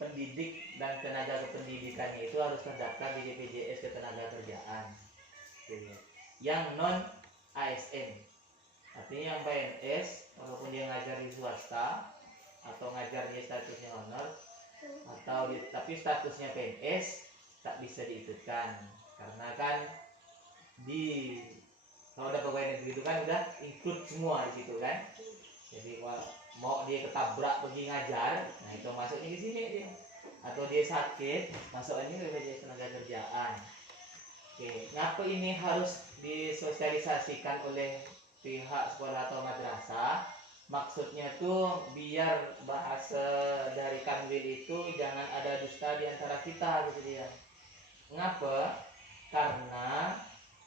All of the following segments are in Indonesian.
pendidik dan tenaga kependidikannya itu harus terdaftar di BPJS Ketenagakerjaan. Yang non ASN, artinya yang PNS, walaupun dia ngajar di swasta atau ngajar dia statusnya honor atau tapi statusnya PNS tak bisa diikutkan, karena kan kalau udah pegawai negeri itu kan udah include semua di situ kan. Jadi mau dia ketabrak pergi ngajar, nah itu masuknya di sini dia. Atau dia sakit, masuknya BPJS Ketenagakerjaan. Oke, ngapa ini harus disosialisasikan oleh pihak sekolah atau madrasah? Maksudnya tuh biar bahasa dari Kanwil itu jangan ada dusta di antara kita gitu dia. Ngapa? Karena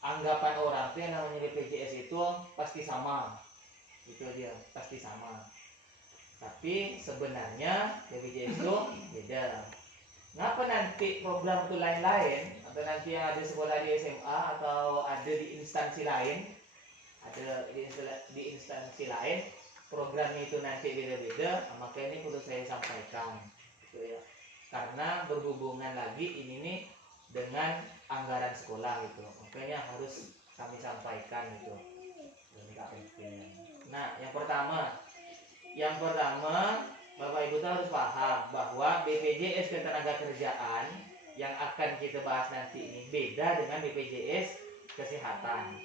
anggapan orang tuh yang namanya BPJS itu pasti sama. Itu dia, pasti sama. Tapi sebenarnya BPJS itu beda. Ngapa nanti program itu lain-lain, atau nanti yang ada sekolah di SMA atau ada di instansi lain, programnya itu nanti beda-beda, maka ini perlu saya sampaikan gitu ya. Karena berhubungan lagi ini nih dengan anggaran sekolah gitu, makanya harus kami sampaikan gitu. Ini penting. Nah, yang pertama Bapak Ibu harus paham bahwa BPJS Ketenagakerjaan yang akan kita bahas nanti ini beda dengan BPJS Kesehatan.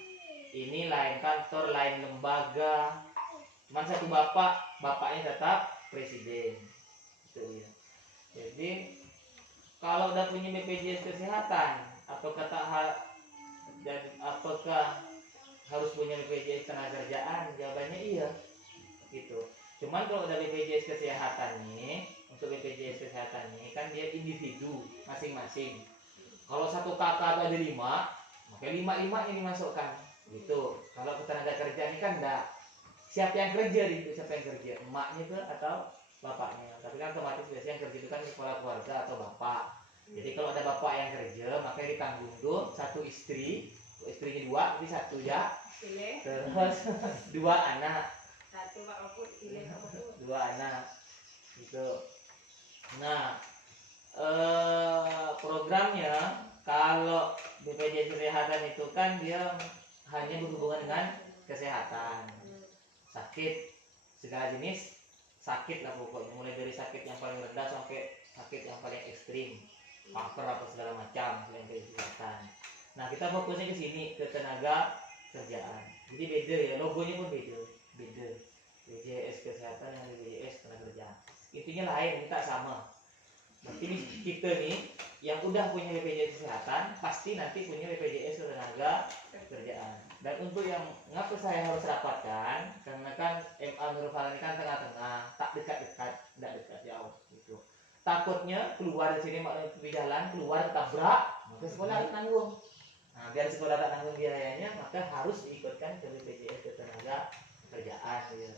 Ini lain kantor, lain lembaga, cuma satu bapaknya tetap presiden. Itu ya. Jadi kalau udah punya BPJS Kesehatan, apakah harus punya BPJS Ketenagakerjaan? Jawabannya iya. Gitu. Cuman kalau udah BPJS Kesehatan nih, untuk BPJS Kesehatan nih kan dia individu masing-masing. Kalau satu kakak ada 5, maka 5 ini dimasukkan. Gitu. Kalau Ketenagakerjaan ini kan enggak. Siapa yang kerja itu? Siapa yang kerja? Emaknya itu atau bapaknya? Tapi kan otomatis biasanya yang kerja itu kan kepala keluarga atau bapak. Jadi kalau ada bapak yang kerja, maka ditanggung tuh satu istri, istrinya 2, jadi 1 ya. Terus 2 anak. 2 anak gitu. Nah, programnya kalau BPJS Kesehatan itu kan dia hanya berhubungan dengan kesehatan, sakit segala jenis sakit lah pokoknya, mulai dari sakit yang paling rendah sampai sakit yang paling ekstrim, kanker apa segala macam selain dari kesehatan. Nah, kita fokusnya ke sini, ke tenaga kerjaan. Jadi beda ya, logonya pun beda. BPJS Kesehatan dan BPJS Ketenagakerjaan. Intinya lain, kita sama. Berarti kita nih yang udah punya BPJS Kesehatan pasti nanti punya BPJS Ketenagakerjaan. Dan untuk yang ngapa saya harus rapatkan, karena kan MA Nurul Falan ini kan tengah-tengah, tak dekat-dekat, tidak dekat jauh gitu. Takutnya keluar dari sini di jalan, keluar tabrak, maka sekolah harus tanggung. Nah, biar sekolah tak tanggung biayanya, maka harus diikutkan ke BPJS Ketenagakerjaan ya.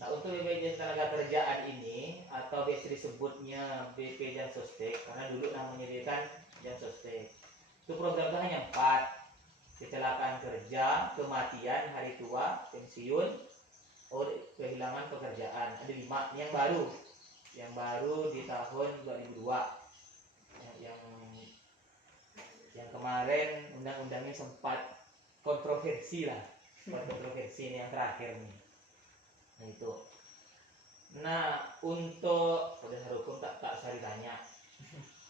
Nah, untuk BPJS Ketenagakerjaan ini atau biasa disebutnya BP Jansostek, karena dulu namanya dia kan Jansostek. Itu program itu hanya 4. Kecelakaan kerja, kematian, hari tua, pensiun, kehilangan pekerjaan. Ada 5. Yang baru di tahun 2002. Yang kemarin undang-undangnya sempat kontroversi lah. Kontroversi ini yang terakhir nih. Nah itu. Nah, untuk dasar hukum tak usah ditanya.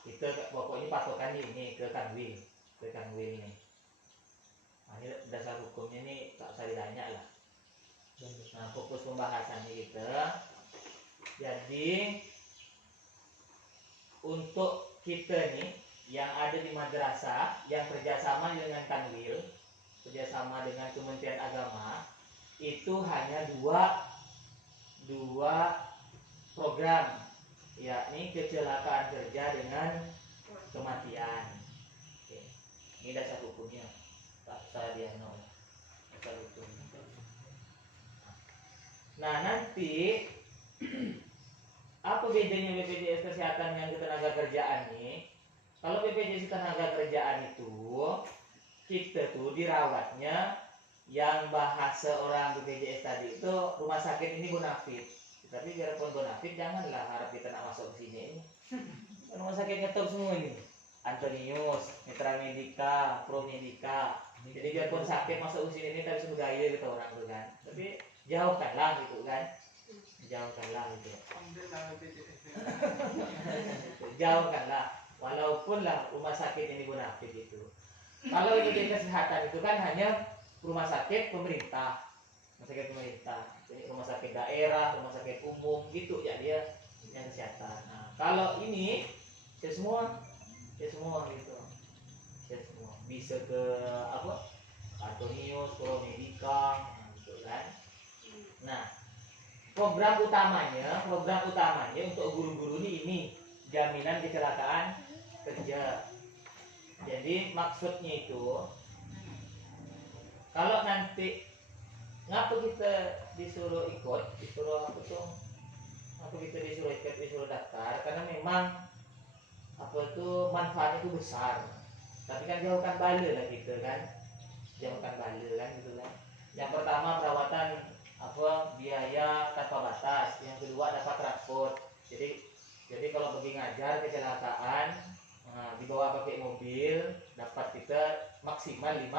Kita pokoknya patokannya ini ke Kanwil ini. Nah, ini dasar hukumnya ini tak usah ditanya lah. Nah, fokus pembahasannya kita. Jadi untuk kita nih yang ada di madrasah yang kerjasama dengan Kanwil, kerjasama dengan Kementerian Agama, itu hanya dua program, yakni kecelakaan kerja dengan kematian. Oke. Ini dasar hukumnya, tak usah diano, dasar hukumnya. Nah, nanti apa bedanya BPJS Kesehatan dengan Ketenagakerjaan nih? Kalau BPJS Ketenagakerjaan itu kita tuh dirawatnya, yang bahasa orang BPJS tadi itu rumah sakit ini bonafit Tapi biarpun bonafit janganlah harap kita nak masuk ke sini. Rumah sakit ngetop semua ini. Antonius, Mitra Medica, Pro Medica. Jadi biarpun sakit masuk ke sini ini tapi sebudaya gitu orang tuh kan. Tapi jauhkanlah gitu kan. Jauhkanlah gitu. Jauhkanlah. Walaupun lah rumah sakit ini bonafit itu. Kalau ini kesehatan itu kan hanya rumah sakit pemerintah. Rumah sakit pemerintah. Jadi rumah sakit daerah, rumah sakit umum gitu ya dia yang kesehatan. Nah, kalau ini saya semua gitu. Saya semua bisa ke apa? Antonius, Pro Medica, gitu kan. Nah, program utamanya untuk guru-guru ini jaminan kecelakaan kerja. Jadi maksudnya itu kalau nanti ngapa kita disuruh daftar karena memang apa itu manfaatnya itu besar. Tapi kan jauhkan bala lah gitu kan. Jauhkan bala kan gitu kan. Yang pertama perawatan apa biaya tanpa batas, yang kedua dapat transport. Jadi kalau pergi ngajar kecelakaan dibawa pakai mobil dapat kita maksimal 5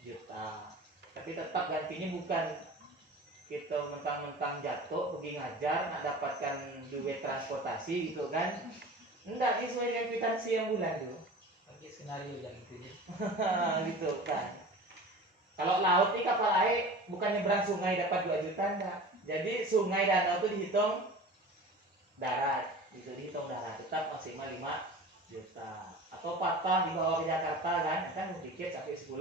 juta. Tapi tetap gantinya bukan kita mentang-mentang jatuh pergi ngajar nak dapatkan duit transportasi gitu kan. Enggak sesuai dengan kwitansi yang bulan tuh. Pakai skenario yang itu ya. Gitu kan. Kalau laut nih kapal air bukan nyebrang sungai dapat 2 juta enggak. Jadi sungai danau itu dihitung darat, itu dihitung darat tetap maksimal 5 juta. Atau patah dibawa ke Jakarta kan tiket sampai 10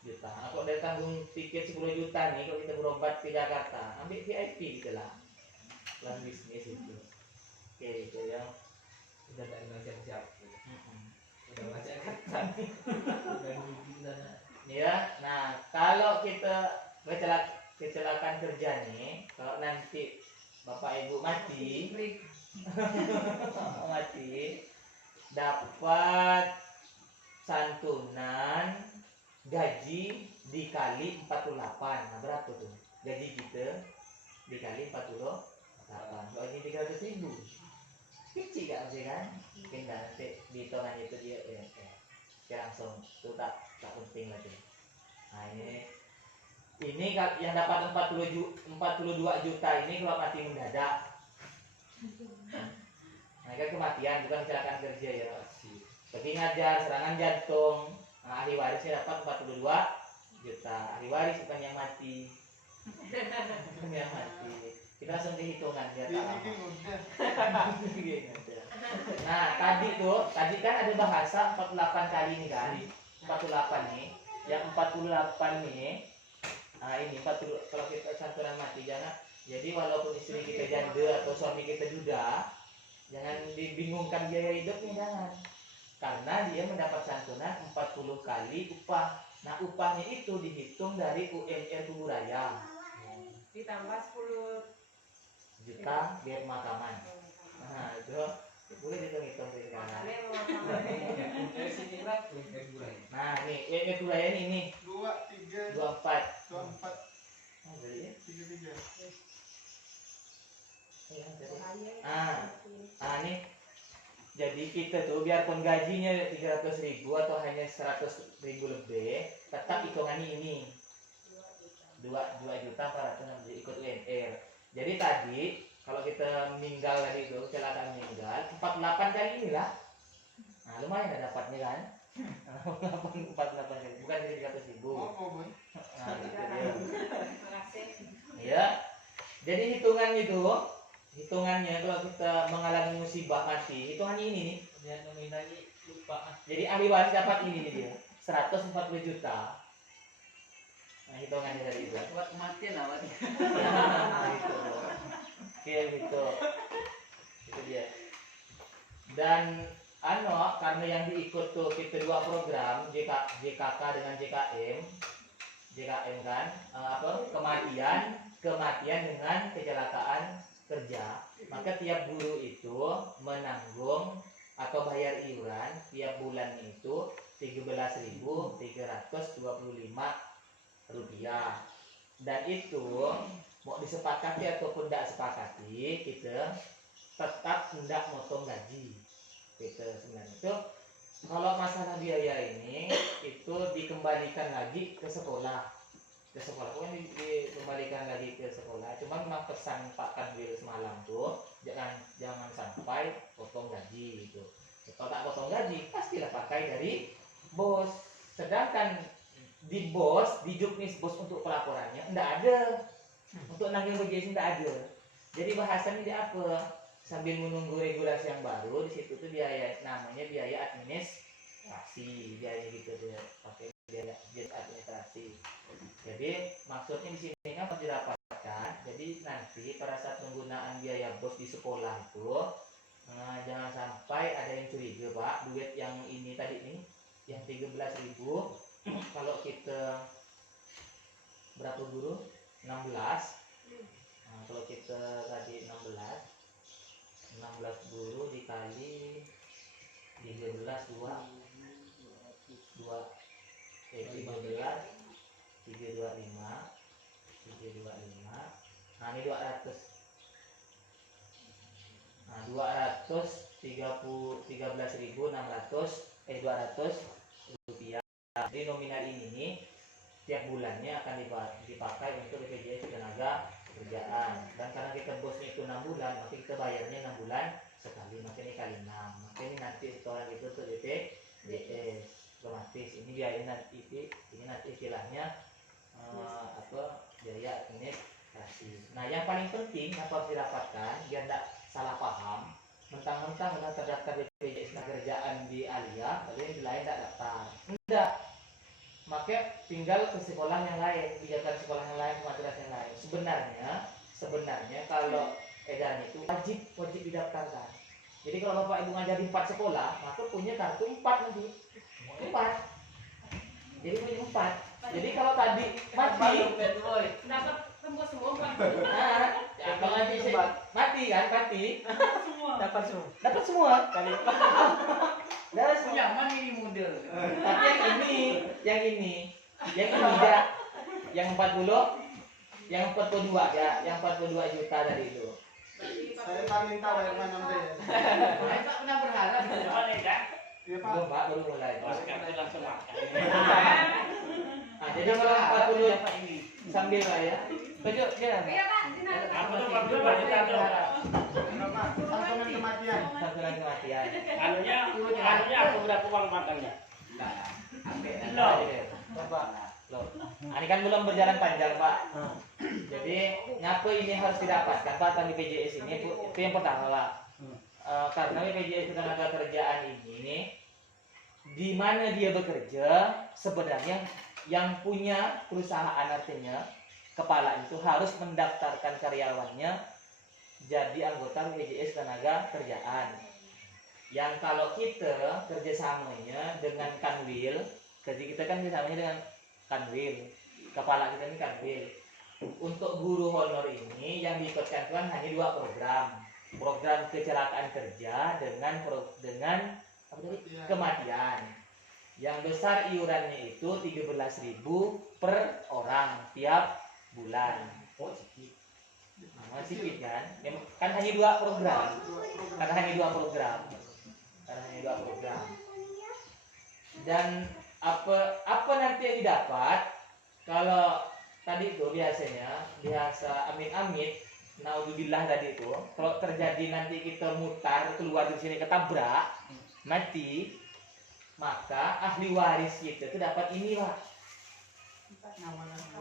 juta. Nah, kalau dari tanggung tiket 10 juta nih kalau kita berobat ke Jakarta, ambil VIP gitu lah. Kelas bisnis itu. Oke, itu ya. Udah tak kenal siapa-siapa. Udah baca kata. Udah di sana. Ya, nah kalau kita kecelakaan kerja nih, kalau nanti bapak ibu mati, dapat santunan gaji dikali 48. Nah berapa tuh? Gaji kita dikali 48. Kalau ini 300.000, kecil gak sih kan? Mungkin nanti dihitungan itu dia langsung itu tak penting lagi. Nah ini yang dapat 42 juta ini kalau mati mendadak. Nah kan kematian bukan kecelakaan kerja ya. Pergi ngajar serangan jantung. Nah, ahli warisnya dapat 42 juta. Ahli waris bukan yang mati. Bukan yang mati. Kita langsung dihitungan biar tak lama. Nah tadi kan ada bahasa 48 kali nih kan. 48 nih. Yang 48 nih. Nah ini 40 kalau kita santunan mati jangan. Jadi walaupun istri kita janda atau suami kita duda, jangan dibingungkan biaya hidupnya jangan. Karena dia mendapat santunan 40 kali upah. Nah upahnya itu dihitung dari UMR Tubuh Raya. Ditambah 10 juta biaya pemakaman. Nah itu boleh dihitung dari sekarang. Dari sini berapa UMR Tubuh Raya? Nah nih UMR Tubuh Raya ini 2, 3, 24. 24, Oh, beli ya? 33. Nih jadi kita tuh biarpun gajinya 300.000 atau hanya 100.000 lebih tetap hitungannya ini 2 juta 460 ikut UMR. Jadi tadi kalau kita meninggal tadi itu kecelakaan meninggal 48 kali inilah. Nah lumayan ada dapatnya kan. 48 kali bukan 300.000. Nah gitu dia. Ya. Jadi hitungannya kalau kita mengalami musibah mati, hitungannya ini nih. Dia nominalnya lupa. Jadi ahli waris dapat ini nih dia, 140 juta. Nah, hitungannya dari itu. Buat kematian awalnya. Nah, gitu. Oke, gitu. Itu dia. Dan karena yang diikut tuh kita 2 program JKK dengan JKM kan kematian dengan kecelakaan kerja, maka tiap guru itu menanggung atau bayar iuran tiap bulan itu Rp13.325, dan itu mau disepakati ataupun tidak sepakati, kita tetap tidak motong gaji. Gitu sebenarnya itu. Kalau masalah biaya ini itu dikembalikan lagi ke sekolah, pokoknya dikembalikan lagi ke sekolah. Cuma memang pesan Pak Kanwil semalam tuh jangan sampai potong gaji gitu. Kalau tak potong gaji pastilah pakai dari bos. Sedangkan di juknis bos untuk pelaporannya enggak ada. Untuk nanggung BPJS enggak ada. Jadi bahasannya di apa? Sambil menunggu regulasi yang baru, di situ tuh biaya namanya biaya administrasi, biaya gitu dia pakai biaya administrasi. Jadi maksudnya di sini kan harus dirapatkan. Jadi nanti pada saat penggunaan biaya bos di sekolah itu jangan sampai ada yang curiga, Pak, duit yang ini tadi nih yang 13.000 kalau kita berapa guru? 16. Nah, kalau kita tadi 16 guru dikali 13 15 325. Nah ini 200. Nah 200 rupiah. Jadi nominal ini nih tiap bulannya akan dipakai untuk BPJS tenaga kerjaan. Dan karena kita bosnya itu 6 bulan, maka kita bayarnya 6 bulan sekali, maka ini kali 6. Maka ini nanti setoran itu untuk BPJS otomatis. Ini biaya nanti ini nanti istilahnya biaya administrasi. Nah yang paling penting yang harus didapatkan biar tidak salah paham, mentang-mentang sudah terdaftar BPJS kerjaan di Alia, lalu yang di lain tidak daftar. Enggak. Maka tinggal ke sekolah yang lain, kegiatan sekolah yang lain, madrasah yang lain. Sebenarnya kalau edaran itu wajib didaftarkan. Jadi kalau Bapak Ibu ngajar di 4 sekolah, maka punya kartu 4 nanti. 4. Jadi punya 4. Jadi kalau tadi mati, Dapat tembus semua kan? kalau nanti mati kan, Dapat semua. dapat semua. Kali. Dapat semua. Yang mana ini model? Tapi yang ini dia yang 42 ya, yang 42 juta tadi itu. Saya tak minta dari mana saya. Saya tak pernah berharap. Iya Pak. Belum Pak, baru mulai. Langsung makan. Nah, jadi kalau 40 sambil Pak ya. Tujuh ya. Iya Pak, Apa tuh 42 juta tuh? Berapa? Santunan kematian. Santunan kematian. Anunya aku berapa uang makannya? Loh. Coba. Loh. Ini kan belum berjalan panjang, Pak. Jadi, ngapa ini harus didapatkan, Pak, tentang BPJS ini? Itu yang pertama, Pak. Karena BPJS tenaga kerjaan ini di mana dia bekerja sebenarnya yang punya perusahaan, artinya kepala itu harus mendaftarkan karyawannya jadi anggota BPJS tenaga kerjaan. Yang kalau kita kerjasamanya dengan Kanwil, jadi kita kan kerjasamanya dengan Kanwil, kepala kita ini Kanwil. Untuk guru honor ini yang diikutkan kan hanya 2 program kecelakaan kerja dengan apa tadi? Kematian. Yang besar iurannya itu 13.000 per orang tiap bulan. Oh, sedikit. Nah, sedikit kan? Kan hanya 2 program. Karena hanya 2 program. Dan apa nanti yang didapat kalau tadi itu biasa amit-amit naudzubillah tadi itu kalau terjadi nanti kita mutar keluar dari sini ketabrak mati, maka ahli waris kita itu dapat ini Pak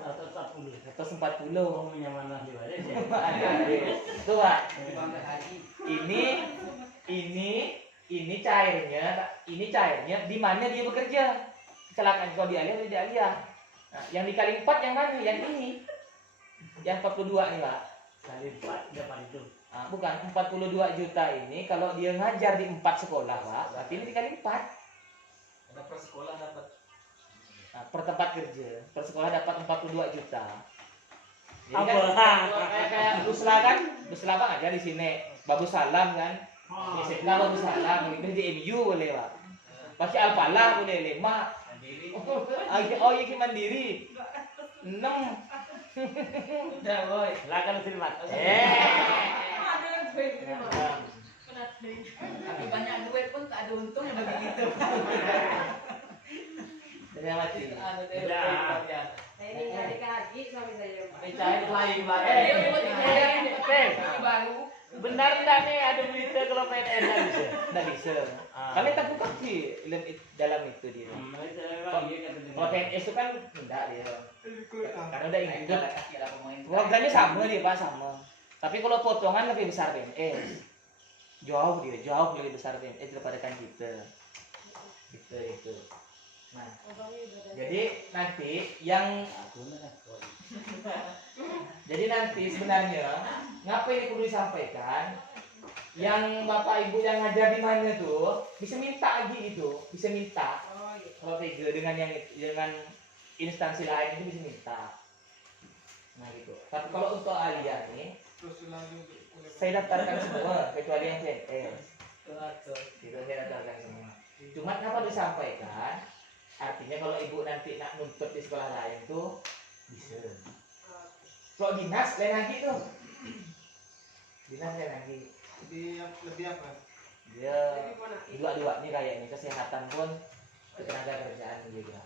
Atau 40. 140. Ngomongnya mana di waris ya? Itu Pak. Ini cairnya di mana dia bekerja. Kecelakaan kalau di Alia atau di Alia. Nah, yang dikali 4 yang mana? Yang ini. Yang 42 nih, Pak. Kali 4 dapat itu. Nah, bukan 42 juta ini kalau dia ngajar di 4 sekolah, Pak. Berarti ini dikali 4. Ada per sekolah dapat. Nah, per tempat kerja, per sekolah dapat 42 juta. Jadi Apa? kan kayak Busla kan? Busla Pak ngajar di sini. Bagus Salam kan? Di SMK Bagus Salam, itu di MU boleh, Pak. Pasti Alpala boleh 5. Oh, ini mandiri. 6. Udah, boy. Lah kan terima. Ada yang duit terima. Benar duit. Tapi banyak duit pun tak ada untungnya bagi kita. Dari mati. Ada deh. Udah. Saya ini nyari gaji suami saya. Cair lain Ini barang. baru. Benar enggak nih ada berita kalau PNS enggak bisa? Nggak bisa. Ah. Kami takut sih dalam itu dia. Itu memang iya kata dia. Kalau PNS itu kan enggak dia. Karena udah include. Kaki lah pemain. Programnya sama dia Pak, sama. Tapi kalau potongan lebih besar PNS. Jauh dia, jauh lebih besar PNS daripada kan kita. Gitu. Nah, jadi nanti yang sebenarnya ngapa ini perlu disampaikan? Yang bapak ibu yang ngajar di mana tuh bisa minta lagi itu, bisa minta. Oh iya. Kalau tiga dengan instansi lain itu bisa minta. Nah gitu. Tapi kalau untuk Alia nih, saya daftarkan semua kecuali yang PNS. Gitu saya daftarkan semua. Cuma kenapa disampaikan? Artinya kalau ibu nanti nak nuntut di sekolah lain tuh bisa. Kalau dinas lain lagi tuh. Dinas lain lagi. Lebih apa? Dia Jadi mana? dua-duanya kayaknya kesehatan pun ketenaga kerjaan juga.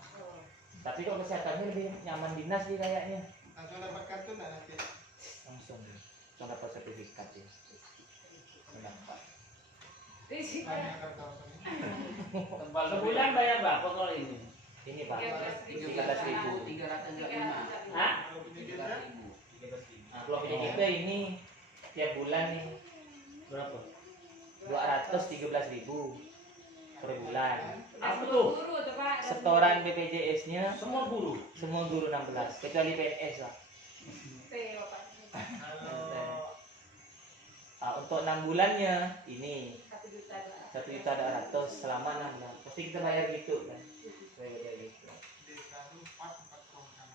Tapi kalau kesehatannya lebih nyaman dinas dia kayaknya. Langsung dapat kartu nggak nanti? Langsung dapat sertifikat ya. Mendapat. Banyak kartu. Sebulan bayar berapa kalau ini? Ini Pak, 13.305. 13.000. Hah? Kalau punya kita, 13.000. Nah, kalau punya kita ini tiap bulan nih Berapa? 213.000 per bulan. Apa tuh? Guru tuh Pak. Setoran BPJS-nya Semua guru. semua guru 16 kecuali PNS lah. Teo Pak. Untuk 6 bulannya ini 1 juta. 1.200.000 selama 6 bulan. Pasti kita bayar gitu kan. Bayar gitu. di kartu 4 program.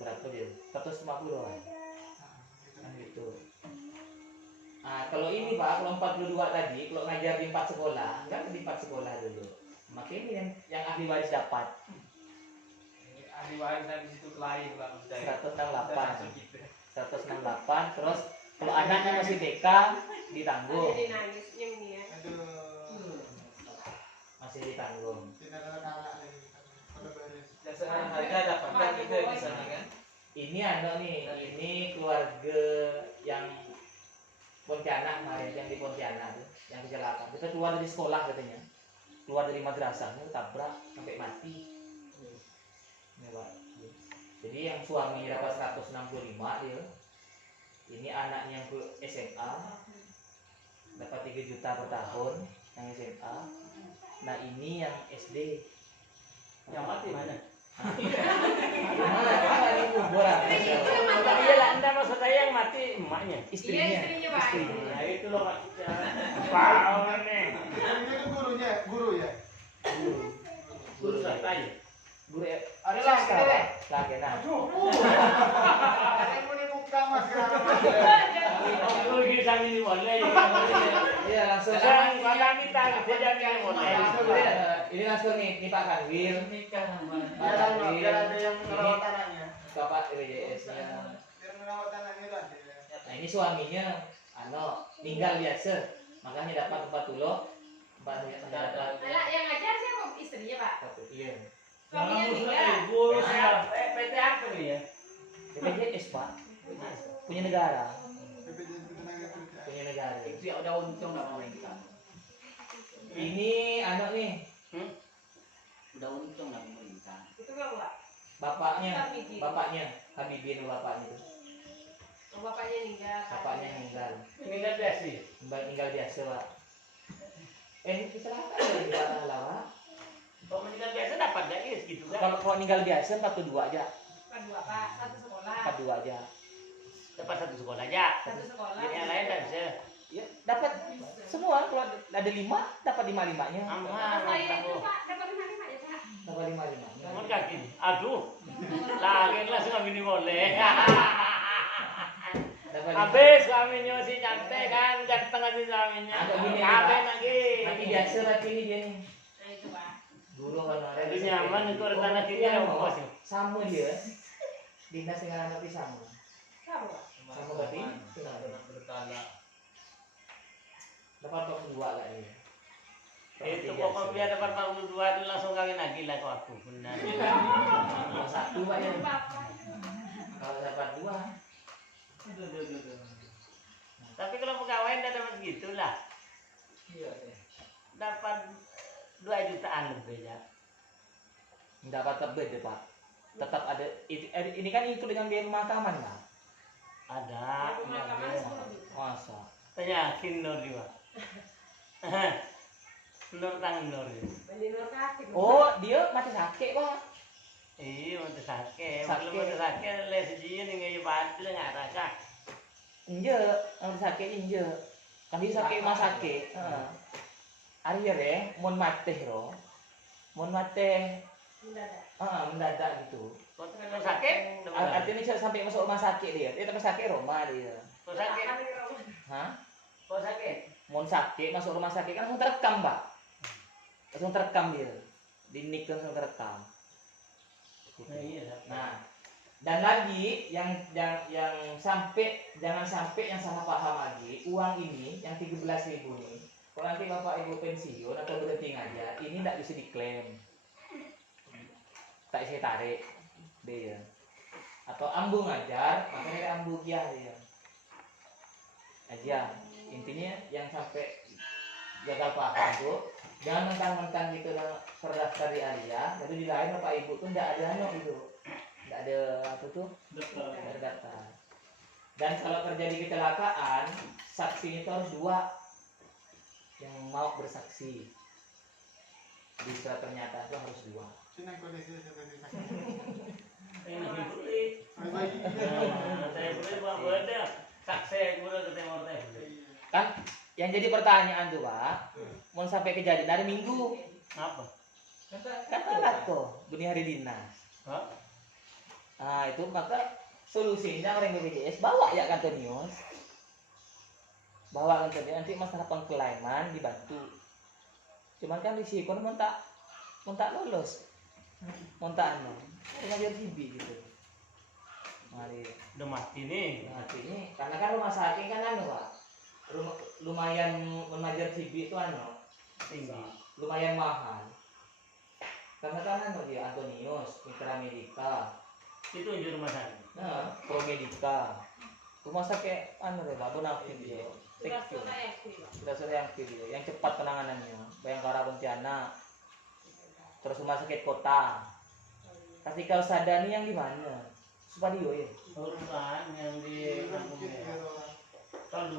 Berapa dia? 150 kan? Kan gitu. Nah, kalau ini Pak, kalau 42 tadi, kalau ngajar di 4 sekolah, kan di 4 sekolah dulu. Maka ini yang ahli waris dapat Ahli waris di situ lain lah. 168. 168 terus kalau anaknya masih BK ditanggung. Jadi nangisnya ini ya. Aduh, Masih ditanggung. tidak ada kalah lagi. Pada beres. Jasa harga dapatkan juga di sana kan. Ini ini keluarga yang Pontianak kemarin yang di Pontianak tuh, yang kecelakaan. Kita keluar dari sekolah katanya. Keluar dari madrasahnya tabrak sampai mati. Ini Pak. Jadi yang suaminya dapat 165 dia. Ini anaknya yang ke SMA dapat 3 juta per tahun yang SMA. Nah ini yang SD. Yang mati mana? Mana di kubur Iya lah, enggak maksud saya yang mati emaknya. istrinya. Iya, istrinya, Pak. Istrinya. Nah itu loh maksudnya. Apa nih? Ini kan guru ya? Guru swasta ya? Guru Ada swasta, lagi, Pak. Lagi nah. Saya mau dibuka mas sekarang. Guru kita ini boleh. Iya langsung. Sekarang pada kita tidak ini boleh. Langsung dia. Ini langsung nih Pak Kanwil. Nikah sama. Biar ada yang merawat anaknya. Bapak BPJS-nya. Biar merawat anaknya tadi. Nah ini suaminya tinggal biasa. Makanya dapat 40. Dapat Anak yang ngajar siapa istrinya Pak? iya. Suaminya tinggal. Guru PT apa nih ya? BPJS Pak. Punya negara. BPJS Ketenagakerjaan. Punya negara. Itu ya udah untung lah pemerintah. Ini nih Udah untung lah pemerintah. Itu kan Pak. bapaknya Habibin bapaknya itu. Oh, bapaknya meninggal. Bapaknya meninggal. Meninggal biasa. Meninggal biasa Pak. Kecelakaan ya di Tanah Pak. Kalau meninggal biasa dapat lagi segitu kan? Kalau meninggal biasa 42 aja. Kan 2 Pak, 1 sekolah. 42 aja. Dapat satu sekolah aja. 1 sekolah. Jadi yang lain tak bisa. Ya, dapat semua kalau ada 5 dapat 5-5-nya. Aman. Saya itu Pak, dapat 5 ya Pak. Dapat 5-5-nya. Namun kaki. Aduh. Lagi langsung kami ini boleh. Dapat Habis suaminya si cantik kan, ganteng aja suaminya. Agak gini, Kawin Pak. lagi. Mati biasa berarti ini dia nih. Nah itu Pak. Guru honorer. Jadi nyaman itu rencana kita Iya, apa sih? sama dia. dinas dengan anak pisang. Kamu. Sama berarti? Berkala. Dapat 42 lah dia. Itu pokoknya dapat 42 itu langsung kawin lagi lah kok aku. Benar. Kalau satu Pak ya. Bapak. Kalau dapat 2. Tapi kalau pegawai udah dapat gitulah. Iya. Dapat 2 jutaan lebih ya. Dapat lebih deh Pak. Tetap ada ini kan ikut dengan biaya pemakaman Pak. Ada. Pemakaman 10 juta. Masa. Yakin Nur juga. Nur tangan Nur. Menurut kaki. Oh, dia mati sakit Pak. Iya, mati sakit. Sakit. Belum mati sakit, les jian yang ngaji batu nggak rasa. Inje, mati sakit inje. Kan dia sakit mas sakit. Heeh. Ari ya, mun mati ro. Mun mati Mendadak. mendadak gitu. Kalau sakit, Artinya bisa sampai masuk rumah sakit dia. Dia tapi sakit rumah dia. kalau sakit, Hah? kalau sakit. Mun sakit masuk rumah sakit kan langsung terekam, Pak. Langsung terekam dia. Di nik langsung terekam. Nah, iya. Nah, dan lagi yang sampai jangan sampai yang salah paham lagi, uang ini yang 13.000 nih. Kalau nanti Bapak Ibu pensiun atau berhenti ngajar, ini tidak bisa diklaim. Tak bisa tarik dia. Atau ambu ngajar, makanya dia ambu dia. Aja. Intinya yang sampai gagal paham tuh jangan mentang-mentang gitu terdaftar di Alia, lalu di lain Bapak Ibu tuh tidak ada gitu, tidak ada apa tuh, tidak ada daftar. Dan kalau terjadi kecelakaan, saksinya itu harus 2 yang mau bersaksi. Di surat pernyataan itu harus 2. Sini kondisi seperti sakit. Ini boleh. Saya boleh bawa beda. Saksi boleh ketemu teh. Kan yang jadi pertanyaan tuh Pak, mau sampai kejadian dari Minggu, Apa? kan telat tuh, dunia hari dinas. Hah? Nah itu maka solusinya orang BPJS bawa ya kantor Nios, bawa kantor Nios, nanti masalah pengklaiman dibantu. Cuman kan risiko mau tak lolos, mau tak pengajar hibi gitu. Mari. Udah mati nih. Artinya karena kan rumah sakit kan Pak, lumayan mengajar hibi itu Tinggi. lumayan mahal. Karena kan dia Antonius, Mitra Medika, Itu unjuk rumah sakit. nah, Pro Medika, rumah sakit deh Pak, Bonafide dia, Langsung naik sih, Pak. kita sudah yang cepat penanganannya, Bayangkara Pontianak, terus rumah sakit kota. Kasih kau sadani yang di mana? Supadio ya. Urusan yang di kampung ya. Tahun 2.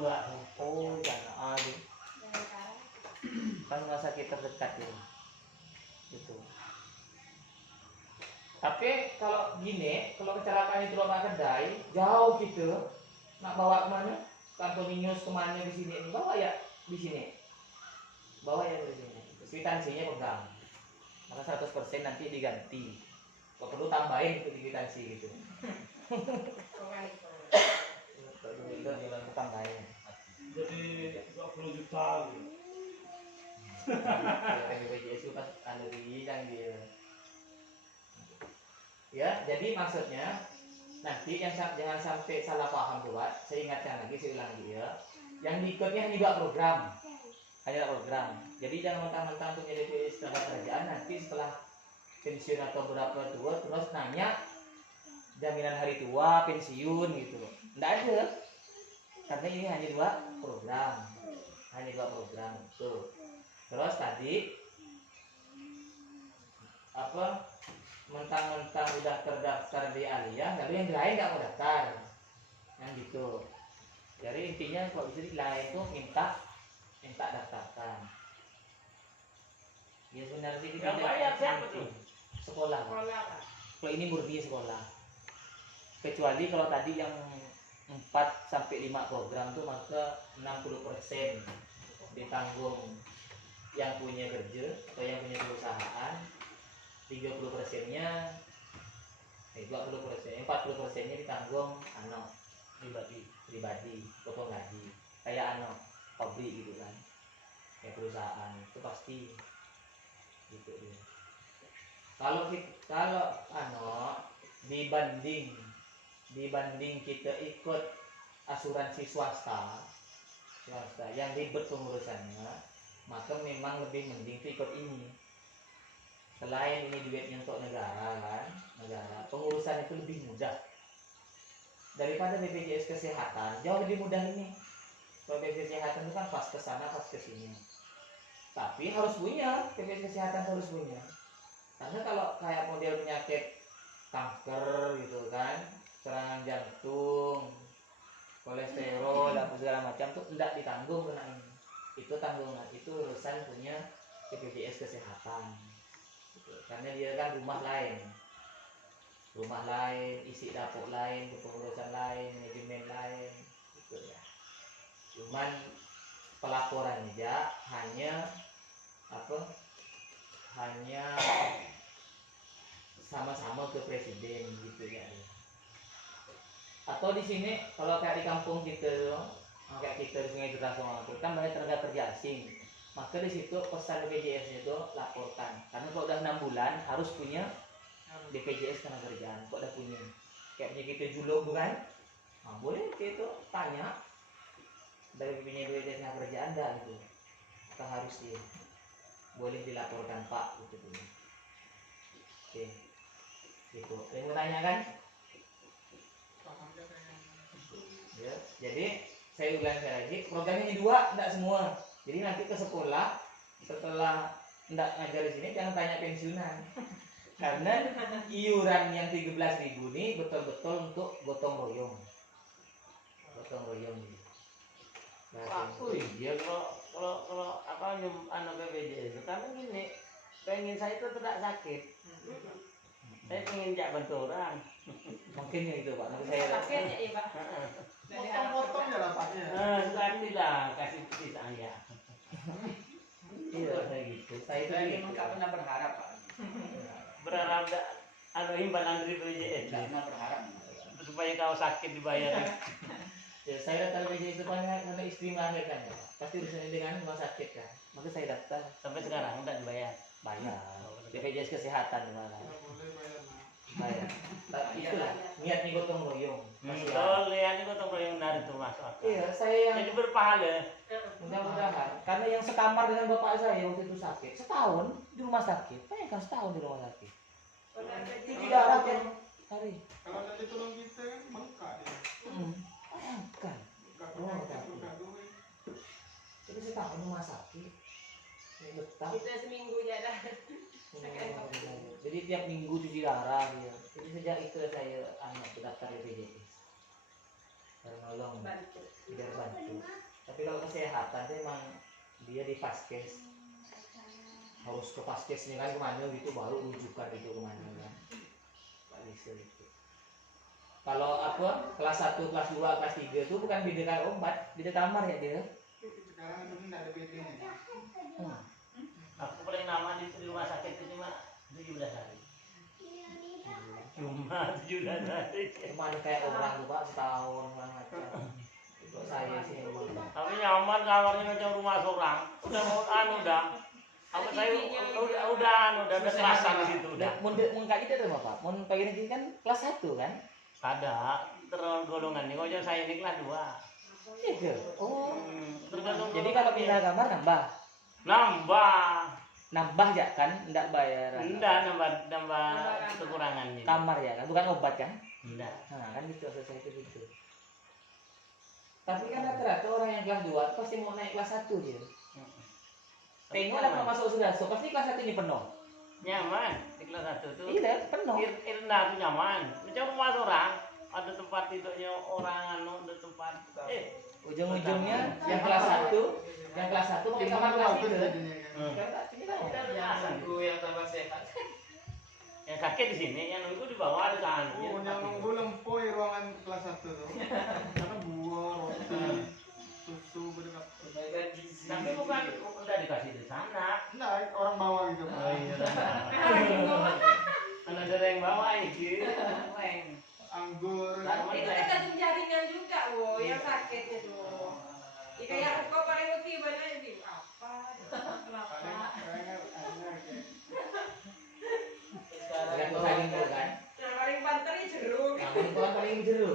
Oh, jangan ada. Kan rumah sakit terdekat ya. Gitu. Tapi kalau gini, kalau kecelakaan itu rumah kedai jauh gitu, nak bawa kemana? Kantor Nius kemana di sini? Bawa ya di sini. Bawa ya di sini. Kwitansinya pegang. Maka 100% nanti diganti. Kalau perlu tambahin untuk di kwitansi gitu. Itu tambahin. Jadi 20 juta. BPJS itu kan ada di yang dia. Ya, jadi maksudnya nanti yang jangan sampai salah paham tuh Pak. Saya ingatkan lagi, saya ulang lagi ya. Yang diikutnya hanya 2 program, hanya 2 program. Jadi jangan mentang-mentang punya BPJS tenaga kerjaan nanti setelah pensiun atau berapa tua terus nanya jaminan hari tua, pensiun gitu. Nggak ada, karena ini hanya 2 program, hanya 2 program tuh. Terus tadi apa? Mentang-mentang udah terdaftar di Alia, lalu yang lain nggak mau daftar, yang gitu. Jadi intinya kalau bisa di lain tuh minta daftarkan. Ya sebenarnya sih Yang bayar siapa tuh? Sekolah. Sekolah, Pak. Kalau ini murni sekolah. Kecuali kalau tadi yang 4 sampai 5 program tuh maka 60% ditanggung yang punya kerja atau yang punya perusahaan, 30%-nya 40%, 40%-nya ditanggung pribadi, potong gaji. Kayak pabrik gitu kan. Kayak perusahaan itu pasti gitu dia. Kalau dibanding dibanding kita ikut asuransi swasta yang ribet pengurusannya, maka memang lebih mending itu ikut ini. Selain ini duitnya untuk negara kan, pengurusan itu lebih mudah daripada BPJS Kesehatan, jauh lebih mudah ini. Kalau BPJS Kesehatan itu kan pas ke sana pas ke sini, tapi harus punya BPJS Kesehatan, harus punya. Karena kalau kayak model penyakit kanker gitu kan, serangan jantung, kolesterol dan segala macam tuh tidak ditanggung kena ini. Itu tanggungan, itu urusan punya BPJS Kesehatan gitu. Karena dia kan rumah lain, isi dapur lain, kepengurusan lain, manajemen lain gitu ya. Cuman pelaporannya aja hanya sama-sama ke presiden gitu ya. Atau di sini kalau kayak di kampung kita, kayak kita di Sungai Jeras kan banyak tenaga kerja asing, maka di situ pesan BPJS itu laporkan. Karena kalau udah 6 bulan harus punya BPJS tenaga kerjaan. Kok udah punya, kayak punya kita juluk bukan? Nah, boleh kita tanya dari punya BPJS tenaga kerjaan dah gitu. Kita harus dia boleh dilaporkan Pak gitu. Oke, gitu. Yang mau tanya kan? Ya, jadi saya ulang lagi, programnya ini 2, tidak semua. Jadi nanti ke sekolah setelah tidak ngajar di sini jangan tanya pensiunan. Karena iuran yang 13.000 ini betul-betul untuk gotong royong. Pak, dia kalau apa anak BPJS itu karena gini, pengen saya itu tidak sakit. Saya pengen jak bantu orang. Mungkin ya itu Pak, nanti saya Sakitnya ya Pak. Potong-potong ya lapaknya. Sekali lah kasih sisa ya. iya kayak gitu. Saya itu Saya gitu. memang nggak pernah berharap Pak. Berharap ada imbalan dari BPJS Nggak pernah berharap. supaya kau sakit dibayar. Ya, saya daftar BPJS itu karena istri melahirkan ya. Pasti urusannya dengan rumah sakit kan. Maka saya daftar, Sampai sekarang udah dibayar. bayar. BPJS Kesehatan gimana? Nggak boleh bayar nah. Bayar. Tapi itulah niatnya gotong royong. Kasihan. Betul, lihat ini gotong royong dari itu masuk akal. Iya, saya yang Jadi berpahala. mudah-mudahan karena yang sekamar dengan bapak saya waktu itu sakit setahun di rumah sakit, bayangkan setahun di rumah sakit. Cuci darah tiap hari. Kalau nanti tolong kita kan bengkak dia. Bayangkan. Nggak penyakit, nggak duit. Jadi setahun di rumah sakit. Ini betah. Kita seminggu ya dah. Jadi tiap minggu cuci darah dia. Jadi sejak itu saya daftar BPJS. Nolong Bantu. biar bantu. Tapi kalau kesehatan sih emang dia di Paskes, harus ke Paskesnya kan kemana gitu baru rujukan itu kemana kan. Nggak bisa gitu. Kalau apa kelas 1, kelas 2, kelas 3 itu bukan beda obat, beda kamar ya dia. Sekarang itu nggak ada bedanya. Aku paling lama di rumah sakit itu cuma 17 hari. Cuma 17 hari. Cuma ada kayak orang tuh Pak setahun macam. Untuk saya sih emang. Tapi nyaman kamarnya macam rumah seorang. Udah mau udah. Apa saya udah kelasan di situ udah. Mun kayak gitu tuh Bapak. Mun kayak gini kan kelas 1 kan? Ada tergolongan nih. Kok saya ini kelas 2. Iya. Oh. Tergantung. Jadi kalau pindah kamar nambah ya kan? Enggak bayar. Enggak nambah kekurangannya. Kamar ya kan, bukan obat kan? Enggak. Nah kan gitu saya itu gitu. Tapi kan rata-rata orang yang kelas 2 pasti mau naik kelas 1 dia. Tengok lah kalau masuk sudah, so pasti kelas 1 ini penuh. Nyaman di kelas 1 tuh. Iya penuh. Irna tuh nyaman. Macam rumah orang. Ada tempat tidurnya orang, ada tempat. Ujung-ujungnya yang kelas 1 pakai kamar kelas 3. Aku yang tambah sehat. Yang kakek di sini, yang nunggu di bawah ada kan. Oh, yang nunggu lempoi ruangan kelas 1 tuh. Karena buah, roti, susu, berdekat. Perbaikan gizi. Tapi bukan udah dikasih di sana. Enggak, orang bawah gitu. Oh iya. Anak ada yang bawa ini. Anggur. Itu tergantung jaringan juga, wo, yang sakitnya tuh. Jika yang kau paling lebih banyak itu apa? Kelapa. Tergantung saling tuh kan. Yang paling pantai jeruk. Yang paling jeruk.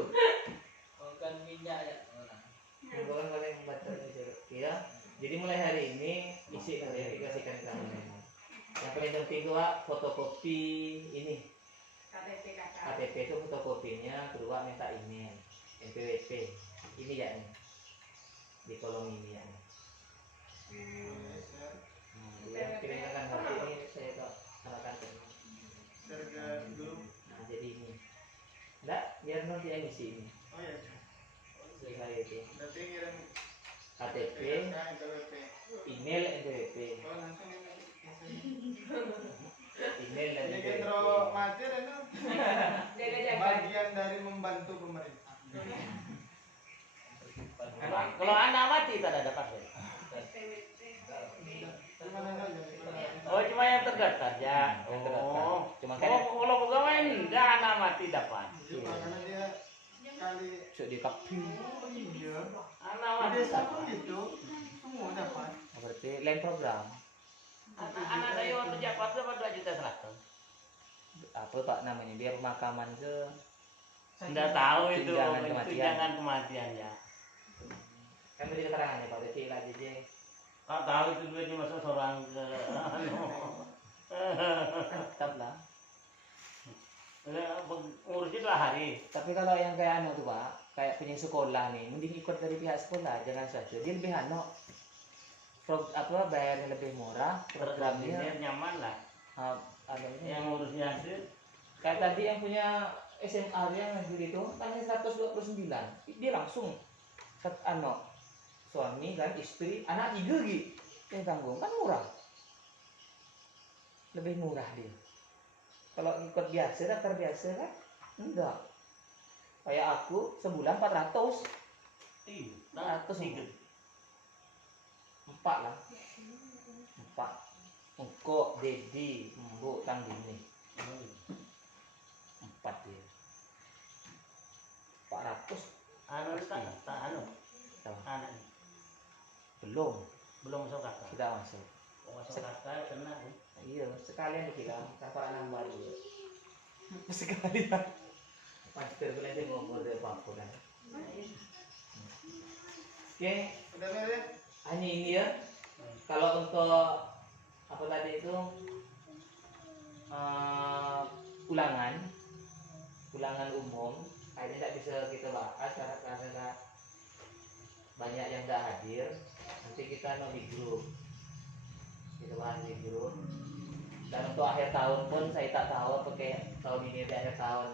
Jadi mulai hari ini isi dikasihkan ke kamu. Yang paling penting tuh Wak, fotokopi ini KTP kakak. KTP itu fotokopinya, kedua minta email, NPWP. Ini ya nih di kolom ini ya. Dia kirimkan HP ini saya kok arahkan ke Share ke grup. Nah jadi ini. Enggak, biar nanti yang isi ini. Oh ya. Saya itu Berarti ngirim KTP, NPWP. email, NPWP. Oh langsung ini. Email dan Ini NPWP. Kendro Matir itu Jaga-jaga. bagian dari membantu pemerintah. Kalau anak mati tak ada password. Gimana aja? Oh cuma yang terdaftar ya. Yang terdaftar. Oh, Cuma oh kan kalau pegawai enggak anak mati dapat. Karena dia kali sudah di kapi. oh iya. Anak Di mati desa dapat. pun gitu. Semua dapat. Berarti lain program. Anak saya waktu jabat dapat 2,100.000. Apa Pak namanya? Biar pemakaman ke Enggak tahu itu Tunjangan kematian. tunjangan kematian ya. kan beri keterangannya Pak. Berarti lah JJ. Enggak tahu itu duitnya masuk seorang ke Tetap lah. ngurusin lah hari. Tapi kalau yang kayak anu tuh Pak, kayak punya sekolah nih, mending ikut dari pihak sekolah, jangan saja. Dia lebih anu. Apa bayarnya lebih murah, programnya Programnya nyaman lah. ada ini. Yang ngurusnya hasil Kayak tadi yang punya SMA yang hasil itu tanggal 129. Dia langsung anu suami dan istri, anak 3 gitu. Yang tanggung kan murah. Lebih murah dia. Kalau ikut biasa, daftar biasa kan? Enggak. Kayak aku sebulan 400. nah, 400 4 lah. 4. Engkau, Dedi, Mbok, Tang Dini. 4 dia. 400 anu tak anu Tahu. anak belum belum masuk kakak. sudah masuk. Masuk kakak kena tuh. Iya, sekalian dikira tanpa nambah dulu. Sekalian. Master belanja ngobrol deh Pak kan. Oke, Udah Mel ya? hanya ini ya. Kalau untuk apa tadi itu ulangan umum kayaknya tidak bisa kita bahas karena banyak yang tidak hadir. Nanti kita di grup, kita bahas di grup. Dan untuk akhir tahun pun saya tak tahu apa kayak tahun ini di akhir tahun